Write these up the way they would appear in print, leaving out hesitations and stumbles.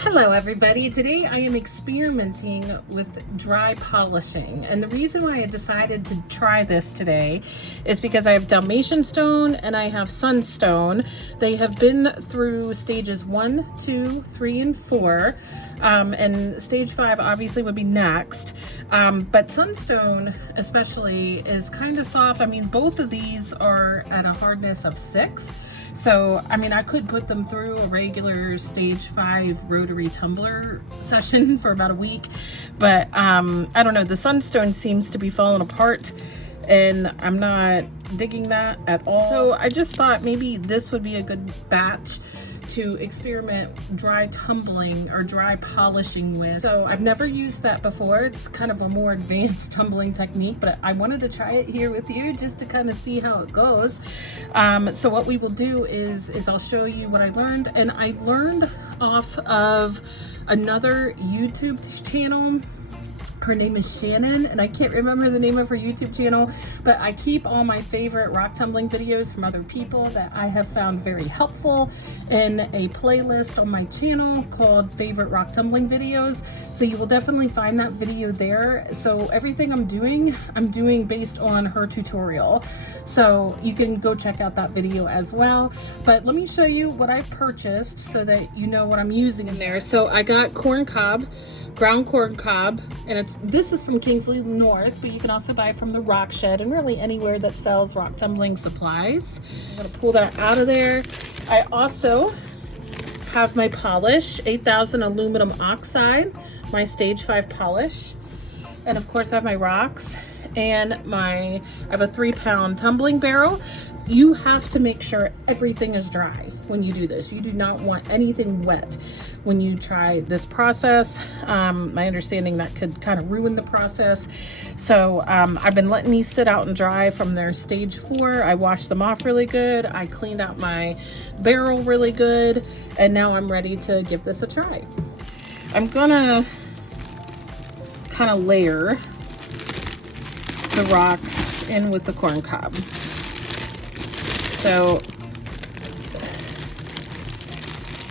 Hello everybody, today I am experimenting with dry polishing, and the reason why I decided to try this today is because I have Dalmatian stone and I have sunstone. They have been through stages 1, 2, 3, and 4, and stage 5 obviously would be next, but sunstone especially is kind of soft. I mean, both of these are at a hardness of 6. So, I mean, I could put them through a regular stage 5 Rotary tumbler session for about a week, but I don't know, the sunstone seems to be falling apart and I'm not digging that at all. So I just thought maybe this would be a good batch to experiment dry tumbling or dry polishing with. So I've never used that before. It's kind of a more advanced tumbling technique, but I wanted to try it here with you just to kind of see how it goes. So what we will do is I'll show you what I learned, and I learned off of another YouTube channel. Her name is Shannon, and I can't remember the name of her YouTube channel, but I keep all my favorite rock tumbling videos from other people that I have found very helpful in a playlist on my channel called Favorite Rock Tumbling Videos. So you will definitely find that video there. So everything I'm doing based on her tutorial. So you can go check out that video as well. But let me show you what I purchased so that you know what I'm using in there. So I got corn cob, ground corn cob, and this is from Kingsley North, but you can also buy from the Rock Shed and really anywhere that sells rock tumbling supplies. I'm gonna pull that out of there. I also have my polish, 8000 aluminum oxide, my stage 5 polish, and of course I have my rocks and I have a 3-pound tumbling barrel. You have to make sure everything is dry when you do this. You do not want anything wet when you try this process. My understanding that could kind of ruin the process. So I've been letting these sit out and dry from their stage 4. I washed them off really good. I cleaned out my barrel really good. And now I'm ready to give this a try. I'm gonna kind of layer the rocks in with the corn cob. So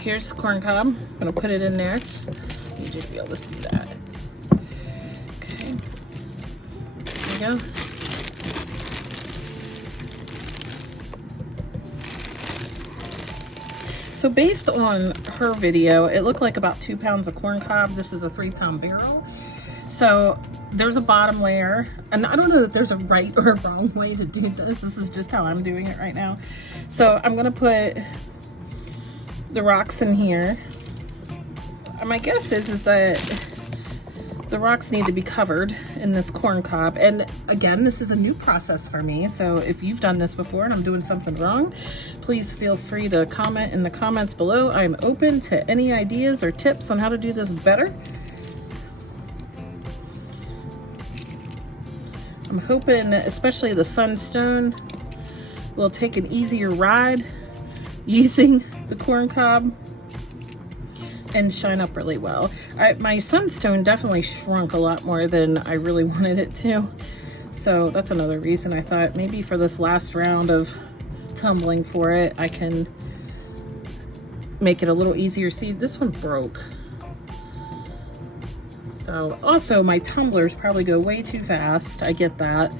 here's corn cob. I'm gonna put it in there. I need you to be able to see that. Okay, there we go. So based on her video, it looked like about 2 pounds of corn cob. This is a 3-pound barrel. So there's a bottom layer, and I don't know that there's a right or wrong way to do this. This is just how I'm doing it right now. So I'm gonna put the rocks in here. And my guess is that the rocks need to be covered in this corn cob. And again, this is a new process for me. So if you've done this before and I'm doing something wrong, please feel free to comment in the comments below. I'm open to any ideas or tips on how to do this better. I'm hoping that especially the sunstone will take an easier ride using the corn cob and shine up really well. My sunstone definitely shrunk a lot more than I really wanted it to. So that's another reason I thought maybe for this last round of tumbling for it, I can make it a little easier. See, this one broke. So also my tumblers probably go way too fast. I get that.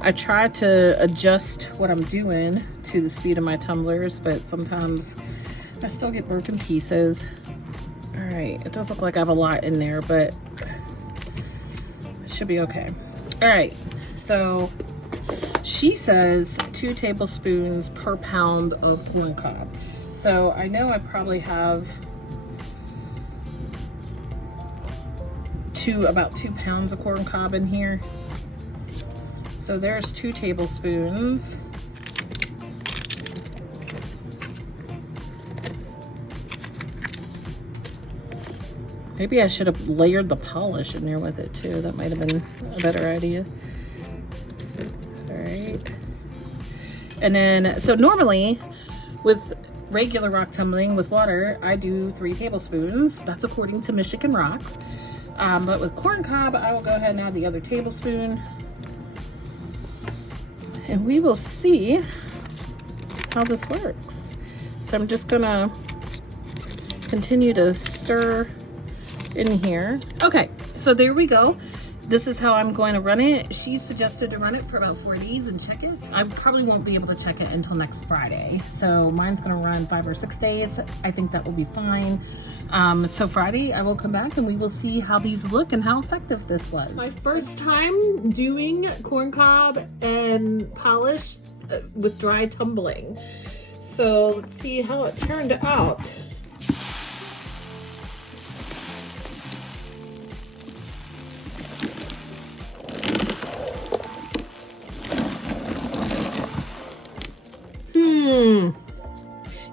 I try to adjust what I'm doing to the speed of my tumblers, but sometimes I still get broken pieces. All right, it does look like I have a lot in there, but it should be okay. All right, so she says 2 tablespoons per pound of corn cob. So I know I probably have about 2 pounds of corn cob in here. So there's 2 tablespoons. Maybe I should have layered the polish in there with it too. That might have been a better idea. All right. And then, so normally with regular rock tumbling with water, I do 3 tablespoons. That's according to Michigan Rocks. But with corn cob, I will go ahead and add the other tablespoon. And we will see how this works. So I'm just gonna continue to stir in here. Okay, so there we go. This is how I'm going to run it. She suggested to run it for about 4 days and check it. I probably won't be able to check it until next Friday. So mine's gonna run 5 or 6 days. I think that will be fine. So Friday I will come back and we will see how these look and how effective this was. My first time doing corn cob and polish with dry tumbling. So let's see how it turned out.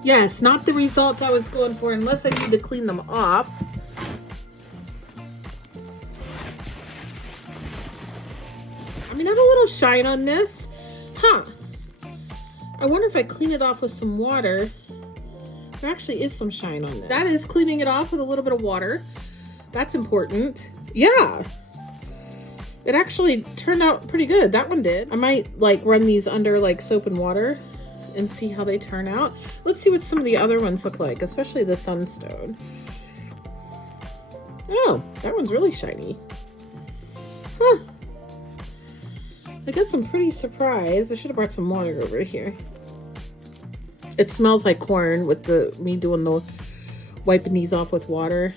Yes, not the result I was going for unless I need to clean them off. I mean, I have a little shine on this. Huh. I wonder if I clean it off with some water. There actually is some shine on this. That is cleaning it off with a little bit of water. That's important. Yeah. It actually turned out pretty good. That one did. I might like run these under like soap and water and see how they turn out. Let's see what some of the other ones look like, especially the sunstone. Oh, that one's really shiny. Huh. I guess I'm pretty surprised. I should have brought some water over here. It smells like corn with me doing the wiping these off with water.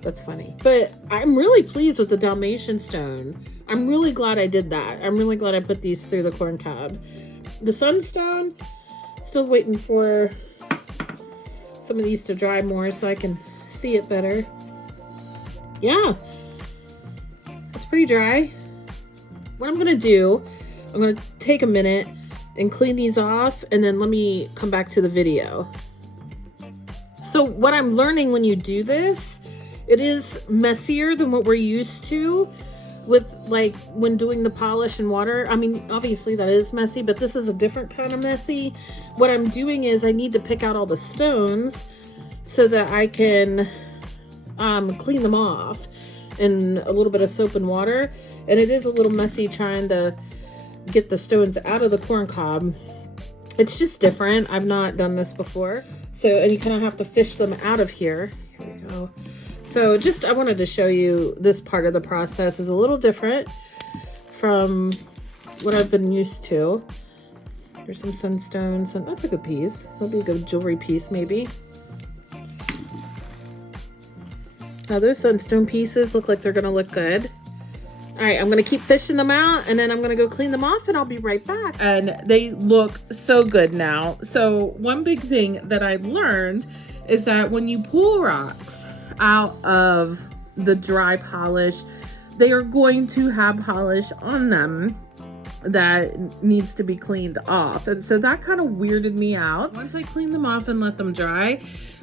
That's funny. But I'm really pleased with the Dalmatian stone. I'm really glad I did that. I'm really glad I put these through the corn cob. The sunstone, still waiting for some of these to dry more so I can see it better. Yeah, it's pretty dry. What I'm gonna do, I'm gonna take a minute and clean these off and then let me come back to the video. So what I'm learning when you do this, it is messier than what we're used to with like when doing the polish and water. I mean, obviously that is messy, but this is a different kind of messy. What I'm doing is I need to pick out all the stones so that I can clean them off in a little bit of soap and water. And it is a little messy trying to get the stones out of the corn cob. It's just different. I've not done this before. So, and you kind of have to fish them out of here. Here we go. So just, I wanted to show you this part of the process is a little different from what I've been used to. There's some sunstones, and that's a good piece. That'll be a good jewelry piece, maybe. Now those sunstone pieces look like they're gonna look good. All right, I'm gonna keep fishing them out and then I'm gonna go clean them off and I'll be right back. And they look so good now. So one big thing that I learned is that when you pull rocks out of the dry polish, they are going to have polish on them that needs to be cleaned off. And so that kind of weirded me out. Once I clean them off and let them dry,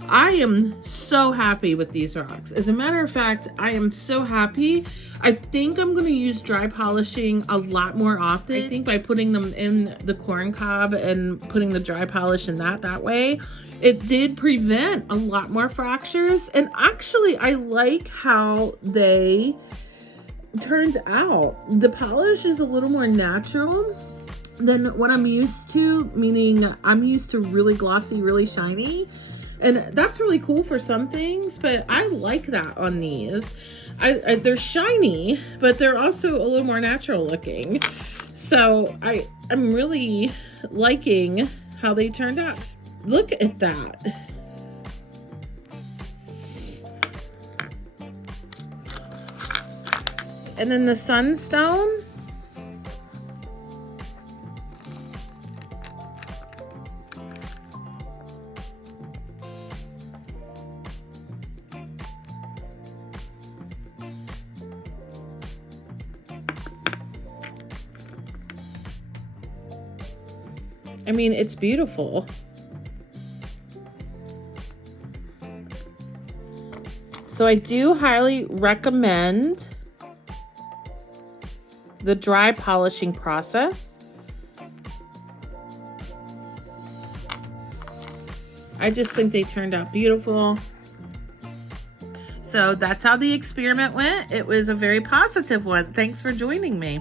I am so happy with these rocks. As a matter of fact, I am so happy. I think I'm going to use dry polishing a lot more often. I think by putting them in the corn cob and putting the dry polish in that way, it did prevent a lot more fractures. And actually, I like how they turned out. The polish is a little more natural than what I'm used to, meaning I'm used to really glossy, really shiny. And that's really cool for some things, but I like that on these. They're shiny, but they're also a little more natural looking. So I'm really liking how they turned out. Look at that. And then the sunstone. I mean, it's beautiful. So I do highly recommend the dry polishing process. I just think they turned out beautiful. So that's how the experiment went. It was a very positive one. Thanks for joining me.